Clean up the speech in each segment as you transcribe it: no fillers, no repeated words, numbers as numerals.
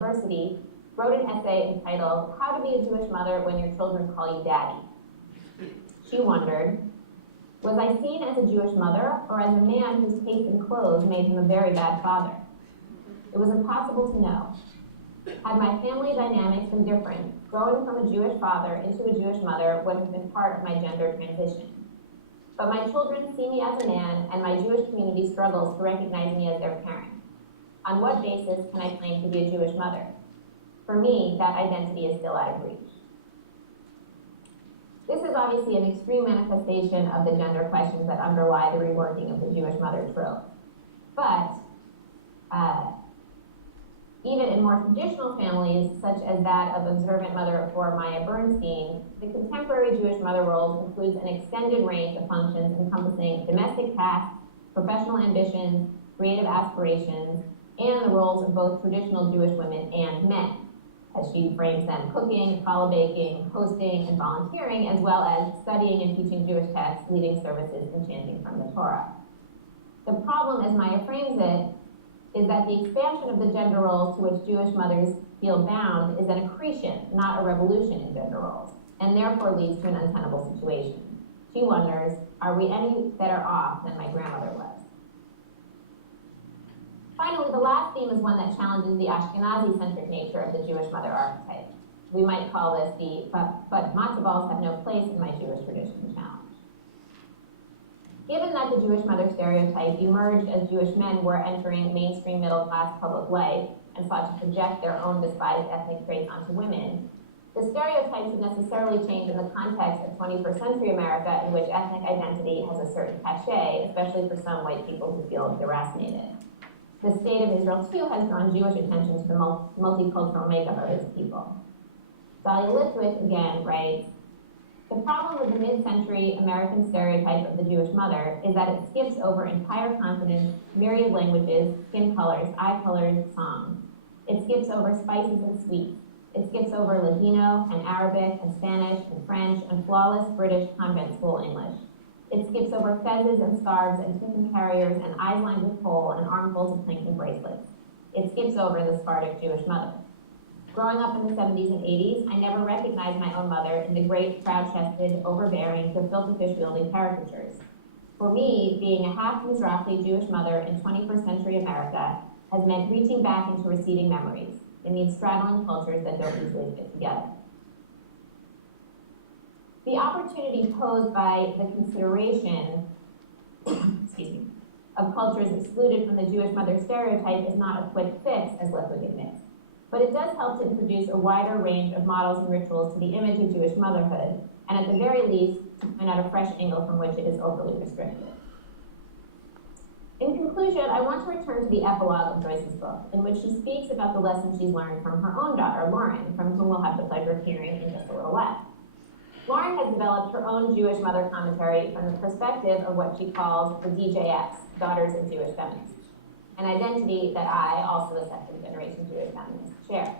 University, wrote an essay entitled, How to Be a Jewish Mother When Your Children Call You Daddy. She wondered, was I seen as a Jewish mother or as a man whose taste in clothes made him a very bad father? It was impossible to know. Had my family dynamics been different, growing from a Jewish father into a Jewish mother would have been part of my gender transition. But my children see me as a man, and my Jewish community struggles to recognize me as their parent. On what basis can I claim to be a Jewish mother? For me, that identity is still out of reach. This is obviously an extreme manifestation of the gender questions that underlie the reworking of the Jewish mother trope. But even in more traditional families, such as that of observant mother for Maya Bernstein, the contemporary Jewish mother role includes an extended range of functions encompassing domestic tasks, professional ambitions, creative aspirations, and the roles of both traditional Jewish women and men, as she frames them: cooking, challah baking, hosting, and volunteering, as well as studying and teaching Jewish texts, leading services, and chanting from the Torah. The problem, as Maya frames it, is that the expansion of the gender roles to which Jewish mothers feel bound is an accretion, not a revolution in gender roles, and therefore leads to an untenable situation. She wonders, are we any better off than my grandmother was? Finally, the last theme is one that challenges the Ashkenazi-centric nature of the Jewish mother archetype. We might call this the but matzo balls have no place in my Jewish tradition challenge. Given that the Jewish mother stereotype emerged as Jewish men were entering mainstream middle-class public life and sought to project their own despised ethnic traits onto women, the stereotype should necessarily change in the context of 21st century America, in which ethnic identity has a certain cachet, especially for some white people who feel deracinated. The state of Israel, too, has drawn Jewish attention to the multicultural makeup of its people. Dahlia Lithwick, again, writes, the problem with the mid-century American stereotype of the Jewish mother is that it skips over entire continents, myriad languages, skin colors, eye colors, songs. It skips over spices and sweets. It skips over Ladino and Arabic and Spanish and French and flawless British convent school English. It skips over fezzes and scarves and tiffin carriers and eyes lined with kohl and armfuls of plankton bracelets. It skips over the Sephardic Jewish mother. Growing up in the 70s and 80s, I never recognized my own mother in the great, proud-chested, overbearing, gefilte fish-wielding caricatures. For me, being a half-Mizrahi Jewish mother in 21st century America has meant reaching back into receding memories. It means straddling cultures that don't easily fit together. The opportunity posed by the consideration of cultures excluded from the Jewish mother stereotype is not a quick fix, as Lithwick admits, but it does help to introduce a wider range of models and rituals to the image of Jewish motherhood, and at the very least, to point out a fresh angle from which it is overly restricted. In conclusion, I want to return to the epilogue of Joyce's book, in which she speaks about the lessons she's learned from her own daughter, Lauren, from whom we'll have the pleasure of hearing in just a little while. Lauren has developed her own Jewish mother commentary from the perspective of what she calls the DJFs, Daughters of Jewish Feminists, an identity that I, also a second-generation Jewish feminist, share.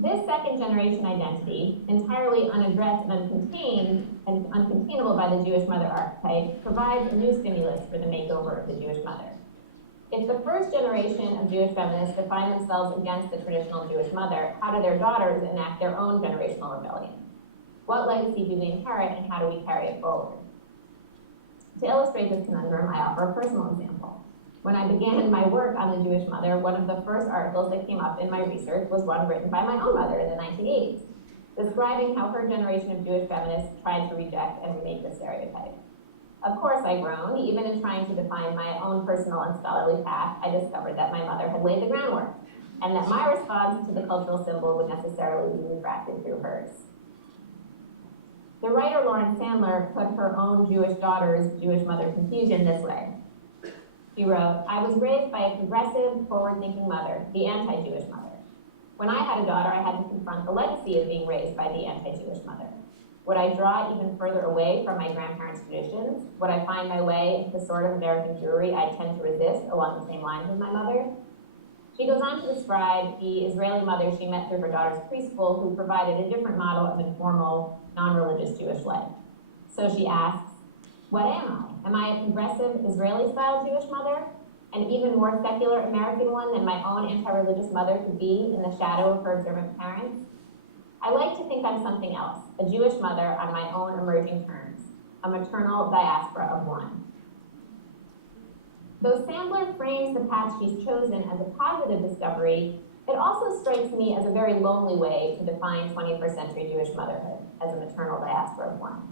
This second-generation identity, entirely unaddressed and uncontainable by the Jewish mother archetype, provides a new stimulus for the makeover of the Jewish mother. If the first generation of Jewish feminists define themselves against the traditional Jewish mother, how do their daughters enact their own generational rebellion? What legacy do we inherit, and how do we carry it forward? To illustrate this conundrum, I offer a personal example. When I began my work on the Jewish mother, one of the first articles that came up in my research was one written by my own mother in the 1980s, describing how her generation of Jewish feminists tried to reject and remake the stereotype. Of course, I groaned. Even in trying to define my own personal and scholarly path, I discovered that my mother had laid the groundwork, and that my response to the cultural symbol would necessarily be refracted through hers. The writer Lauren Sandler put her own Jewish daughter's Jewish mother confusion this way. She wrote, I was raised by a progressive, forward-thinking mother, the anti-Jewish mother. When I had a daughter, I had to confront the legacy of being raised by the anti-Jewish mother. Would I draw even further away from my grandparents' traditions? Would I find my way into the sort of American Jewry I tend to resist along the same lines as my mother? She goes on to describe the Israeli mother she met through her daughter's preschool, who provided a different model of informal, non-religious Jewish life. So she asks, what am I? Am I a progressive Israeli-style Jewish mother? an even more secular American one than my own anti-religious mother could be in the shadow of her observant parents? I like to think I'm something else, a Jewish mother on my own emerging terms, a maternal diaspora of one. Though Sandler frames the path she's chosen as a positive discovery, it also strikes me as a very lonely way to define 21st century Jewish motherhood, as a maternal diaspora of one.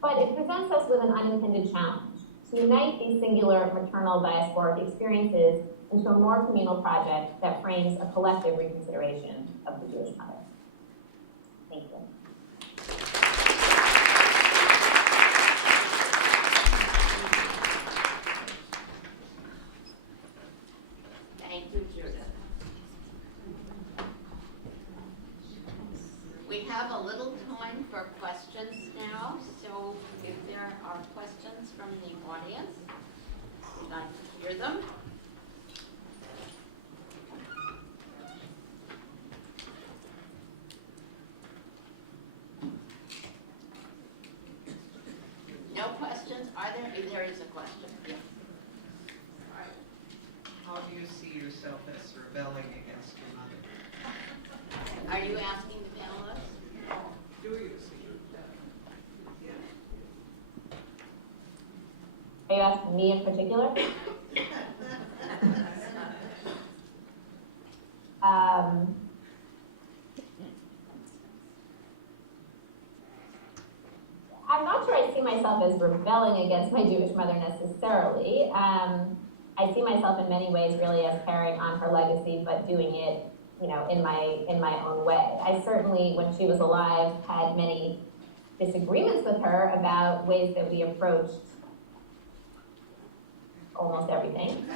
But it presents us with an unintended challenge, to unite these singular maternal diasporic experiences into a more communal project that frames a collective reconsideration of the Jewish mother. Thank you. Thank you, Judith. We have a little time for questions now, so if there are questions from the audience, we'd like to hear them. No questions? Are there? There is a question. Yeah. How do you see yourself as rebelling against your mother? Are you asking the panelists? Do you see yourself? Are you asking me in particular? I'm not sure I see myself as rebelling against my Jewish mother necessarily. I see myself in many ways really as carrying on her legacy, but doing it, in my own way. I certainly, when she was alive, had many disagreements with her about ways that we approached almost everything.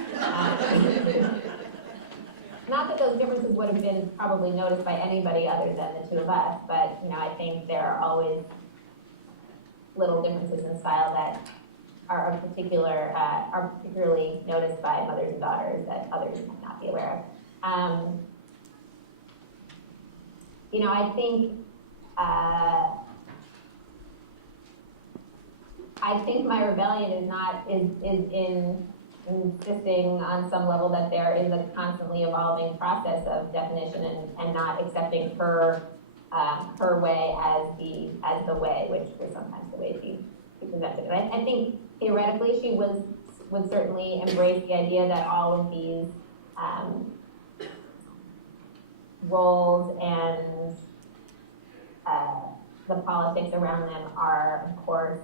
Not that those differences would have been probably noticed by anybody other than the two of us, but I think there are always little differences in style that are particularly noticed by mothers and daughters that others might not be aware of. I think my rebellion is in insisting on some level that there is a constantly evolving process of definition and not accepting her way as the way, which was sometimes the way she presented it. I think theoretically she would certainly embrace the idea that all of these roles and the politics around them are, of course,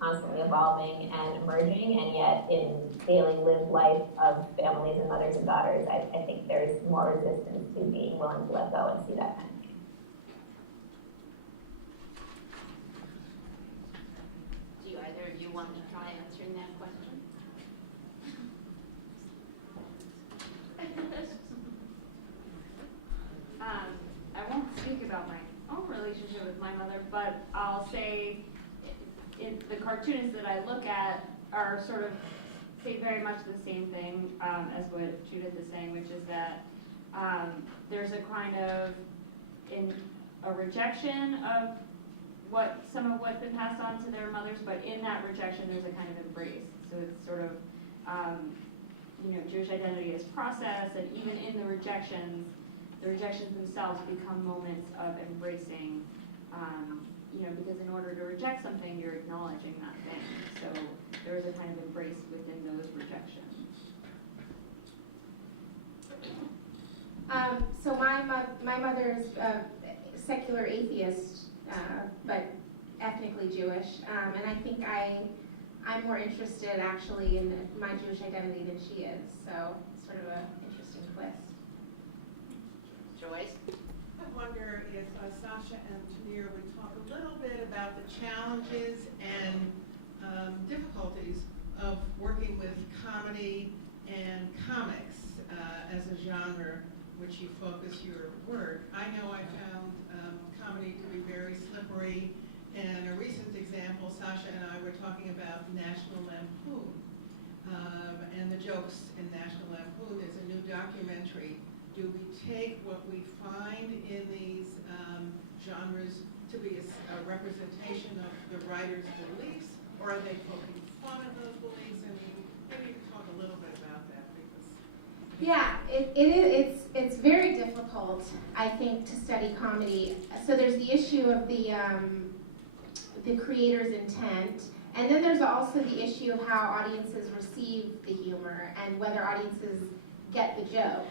constantly evolving and emerging, and yet in daily lived life of families and mothers and daughters, I think there's more resistance to being willing to let go and see that kind of thing. Do either of you want to try answering that question? I won't speak about my own relationship with my mother, but I'll say the cartoonists that I look at are sort of say very much the same thing as what Judith is saying, which is that there's a kind of a rejection of some of what's been passed on to their mothers, but in that rejection there's a kind of embrace. So it's sort of Jewish identity is process, and even in the rejections themselves become moments of embracing. Because in order to reject something, you're acknowledging that thing. So there is a kind of embrace within those rejections. So my mother is a secular atheist, but ethnically Jewish, and I think I'm more interested actually in my Jewish identity than she is. So it's sort of an interesting twist. Joyce? I wonder if Sasha and Tamir would talk a little bit about the challenges and difficulties of working with comedy and comics as a genre which you focus your work. I know I found comedy to be very slippery, and a recent example, Sasha and I were talking about National Lampoon, and the jokes in National Lampoon. There's a new documentary. Do we take what we find in these genres to be a representation of the writer's beliefs, or are they poking fun at those beliefs? And maybe you can talk a little bit about Yeah, it's very difficult, I think, to study comedy. So there's the issue of the creator's intent, and then there's also the issue of how audiences receive the humor and whether audiences get the joke.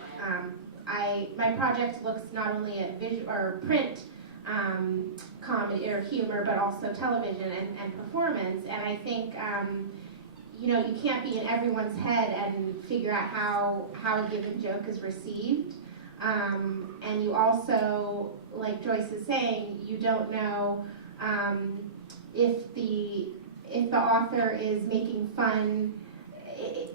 My project looks not only at visual or print comedy or humor, but also television and performance. And I think you can't be in everyone's head and figure out how a given joke is received. And you also, like Joyce is saying, you don't know if the author is making fun,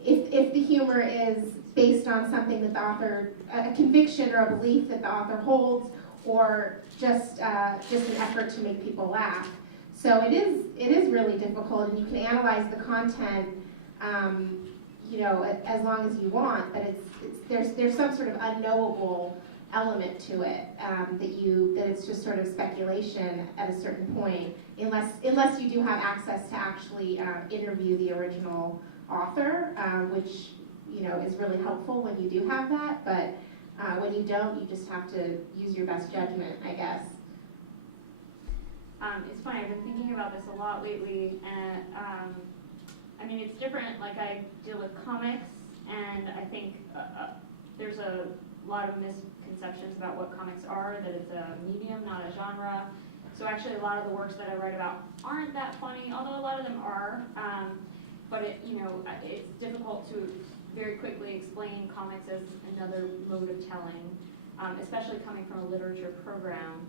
if the humor is based on something that the author, a conviction or a belief that the author holds, or just an effort to make people laugh. So it is really difficult, and you can analyze the content, as long as you want, but there's some sort of unknowable element to it that it's just sort of speculation at a certain point, unless you do have access to actually interview the original author, which is really helpful when you do have that. But when you don't, you just have to use your best judgment, I guess. It's funny, I've been thinking about this a lot lately, and it's different. Like, I deal with comics, and I think there's a lot of misconceptions about what comics are, that it's a medium, not a genre. So actually a lot of the works that I write about aren't that funny, although a lot of them are. But it's difficult to very quickly explain comics as another mode of telling, especially coming from a literature program.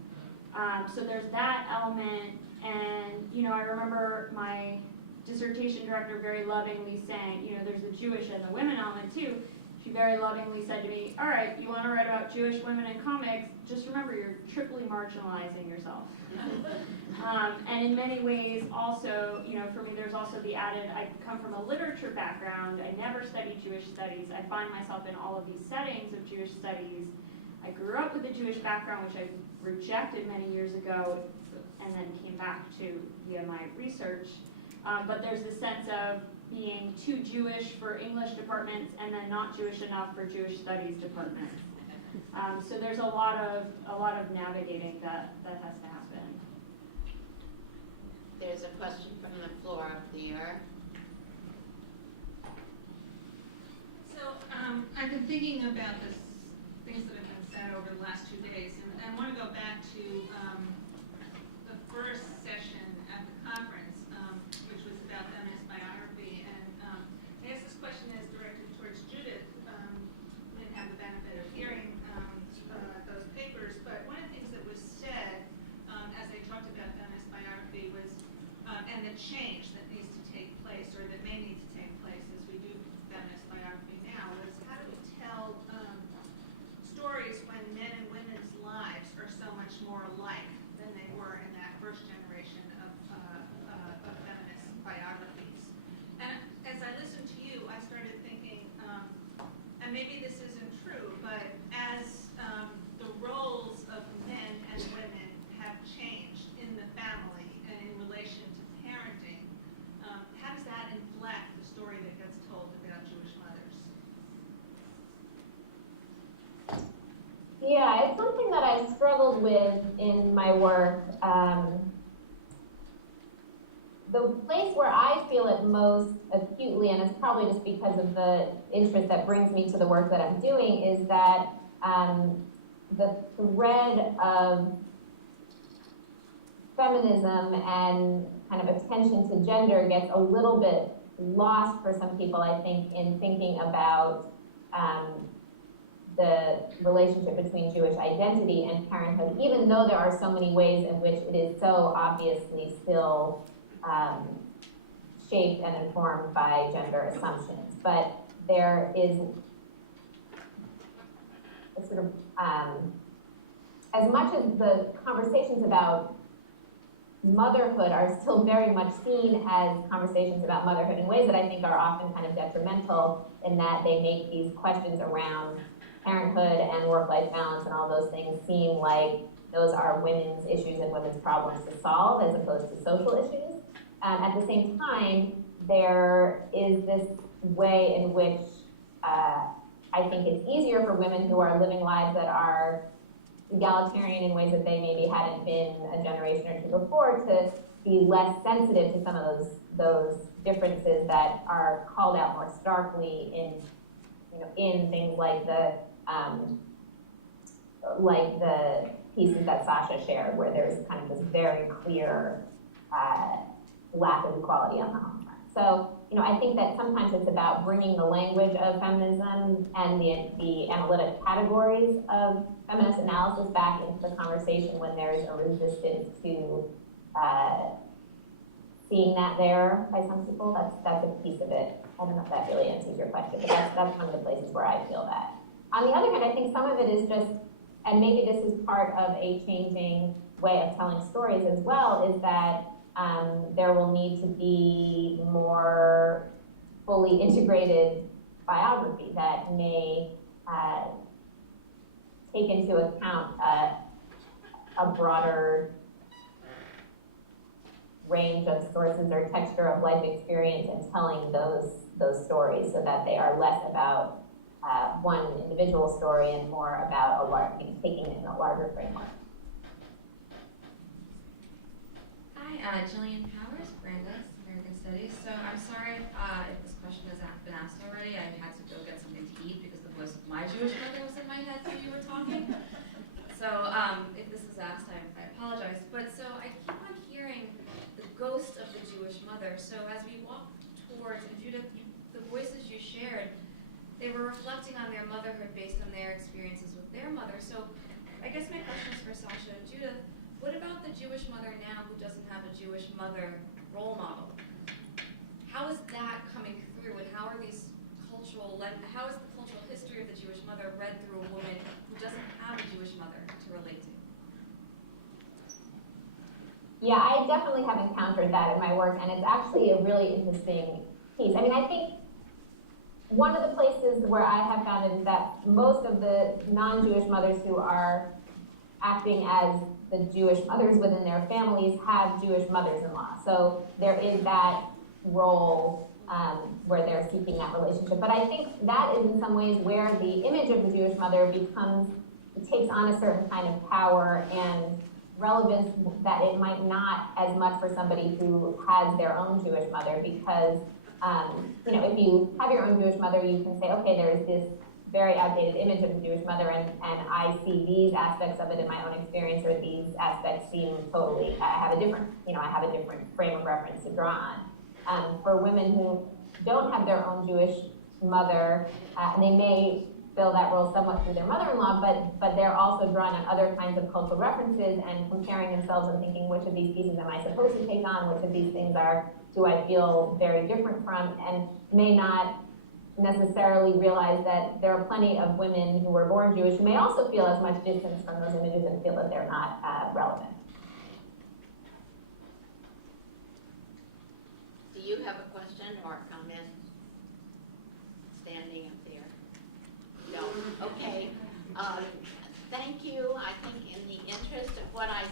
So there's that element, and I remember my dissertation director very lovingly saying, there's the Jewish and the women element too. She very lovingly said to me, all right, you want to write about Jewish women in comics, just remember you're triply marginalizing yourself. And in many ways also, for me there's also the added, I come from a literature background, I never studied Jewish studies, I find myself in all of these settings of Jewish studies. I grew up with a Jewish background, which I rejected many years ago, and then came back to via my research. But there's this sense of being too Jewish for English departments and then not Jewish enough for Jewish studies departments. So there's a lot of navigating that has to happen. There's a question from the floor up there. So I've been thinking about the things that have been said over the last 2 days, and I want to go back to the first session at the conference, which was about feminist biography. And I guess this question is directed towards Judith. We didn't have the benefit of hearing those papers, but one of the things that was said as they talked about feminist biography was, and the change that needs to take place, or that may need to take place as we do feminist biography now, was how do we tell stories when men and women's lives are so much more alike than they were in that first generation of feminist biographies. And as I listened to you, I started thinking, and maybe this isn't true, but as the roles of men and women have changed in the family and in relation to parenting, how does that inflect the story that gets told about Jewish mothers? Yeah, it's something that I struggled with in my work. The place where I feel it most acutely, and it's probably just because of the interest that brings me to the work that I'm doing, is that the thread of feminism and kind of attention to gender gets a little bit lost for some people, I think, in thinking about the relationship between Jewish identity and parenthood, even though there are so many ways in which it is so obviously still shaped and informed by gender assumptions. But there is a sort of, as much as the conversations about motherhood are still very much seen as conversations about motherhood in ways that I think are often kind of detrimental, in that they make these questions around parenthood and work-life balance and all those things seem like those are women's issues and women's problems to solve as opposed to social issues. At the same time, there is this way in which I think it's easier for women who are living lives that are egalitarian in ways that they maybe hadn't been a generation or two before to be less sensitive to some of those differences that are called out more starkly in things like the pieces that Sasha shared, where there's kind of this very clear lack of equality on the home front. So, I think that sometimes it's about bringing the language of feminism and the analytic categories of feminist analysis back into the conversation when there's a resistance to seeing that there by some people. That's a piece of it. I don't know if that really answers your question, but that's one of the places where I feel that. On the other hand, I think some of it is just, and maybe this is part of a changing way of telling stories as well, is that there will need to be more fully integrated biography that may take into account a broader range of sources or texture of life experience in telling those stories, so that they are less about one individual story and more about taking it in a larger framework. Hi, Jillian Powers, Brandeis, American Studies. So I'm sorry if this question has been asked already. I had to go get something to eat because the voice of my Jewish mother was in my head while you were talking. So if this was asked, I apologize. But so I keep on hearing the ghost of the Jewish mother. So as we walk towards, and Judith, the voices you shared, they were reflecting on their motherhood based on their experiences with their mother. So I guess my question is for Sasha and Judith. What about the Jewish mother now who doesn't have a Jewish mother role model? How is that coming through, and how is the cultural history of the Jewish mother read through a woman who doesn't have a Jewish mother to relate to? Yeah, I definitely have encountered that in my work, and it's actually a really interesting piece. I mean, I think one of the places where I have found it is that most of the non-Jewish mothers who are acting as the Jewish mothers within their families have Jewish mothers-in-law. So there is that role where they're seeking that relationship. But I think that is in some ways where the image of the Jewish mother takes on a certain kind of power and relevance that it might not as much for somebody who has their own Jewish mother, because if you have your own Jewish mother, you can say, okay, there is this very outdated image of the Jewish mother, and I see these aspects of it in my own experience, or these aspects seem totally, I have a different frame of reference to draw on. For women who don't have their own Jewish mother, and they may fill that role somewhat through their mother-in-law, but they're also drawing on other kinds of cultural references and comparing themselves and thinking, which of these pieces am I supposed to take on, which of these things do I feel very different from, and may not necessarily realize that there are plenty of women who were born Jewish who may also feel as much distance from those images and feel that they're not relevant. Do you have a question or a comment? Standing up there. No, okay. Thank you. I think in the interest of what I